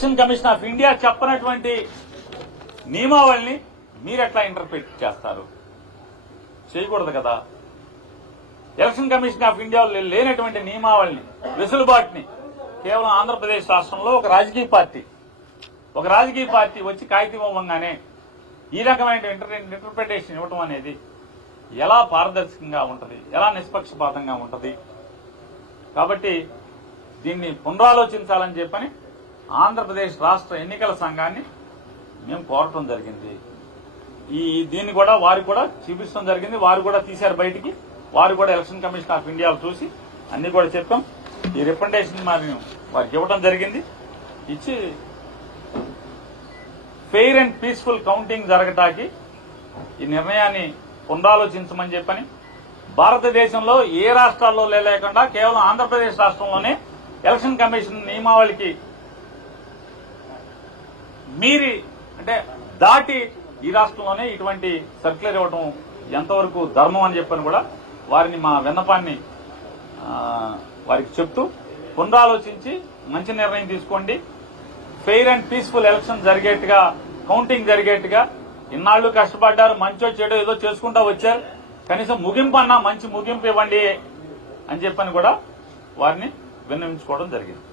Election commission of India చెప్పనటువంటి నియమావళిని మీరు ఎట్లా ఇంటర్ప్రిట్ చేస్తారు? చేయకూడదు కదా. ఎలక్షన్ కమిషన్ ఆఫ్ ఇండియాలో లేనటువంటి నియమావళిని, వెసులుబాటుని కేవలం ఆంధ్రప్రదేశ్ రాష్ట్రంలో ఒక రాజకీయ పార్టీ వచ్చి కాగితం ఇవ్వగానే ఈ రకమైన ఇంటర్ప్రిటేషన్ ఇవ్వటం అనేది ఎలా పారదర్శకంగా ఉంటుంది, ఎలా నిష్పక్షపాతంగా ఉంటుంది? కాబట్టి దీన్ని పునరాలోచించాలని చెప్పని ఆంధ్రప్రదేశ్ రాష్ట్ర ఎన్నికల సంఘాన్ని మేము కోరటం జరిగింది. దీన్ని కూడా వారు కూడా చూపించడం జరిగింది. వారు కూడా తీశారు బయటికి. వారు కూడా ఎలక్షన్ కమిషన్ ఆఫ్ ఇండియాలో చూసి అన్ని కూడా చెప్పాం. ఈ రిప్రజెంటేషన్ మరి వారికి ఇవ్వడం జరిగింది. ఇచ్చి ఫెయిర్ అండ్ పీస్ఫుల్ కౌంటింగ్ జరగటానికి ఈ నిర్ణయాన్ని పునరాలోచించమని చెప్పని, భారతదేశంలో ఏ రాష్ట్రాల్లో లేకుండా కేవలం ఆంధ్రప్రదేశ్ రాష్ట్రంలోనే ఎలక్షన్ కమిషన్ నియమావళికి మీరి అంటే దాటి ఈ రాష్ట్రంలోనే ఇటువంటి సర్క్యులర్ ఇవ్వడం ఎంతవరకు ధర్మం అని చెప్పని కూడా వారిని మా విన్నపాన్ని వారికి చెప్తూ పునరాలోచించి మంచి నిర్ణయం తీసుకోండి. ఫెయిర్ అండ్ పీస్ఫుల్ ఎలక్షన్ జరిగేట్టుగా, కౌంటింగ్ జరిగేట్టుగా ఇన్నాళ్లు కష్టపడ్డారు, మంచో చెడో ఏదో చేసుకుంటూ వచ్చారు. కనీసం ముగింపు అన్నా మంచి ముగింపు ఇవ్వండి అని చెప్పని కూడా వారిని విన్నవించుకోవడం జరిగింది.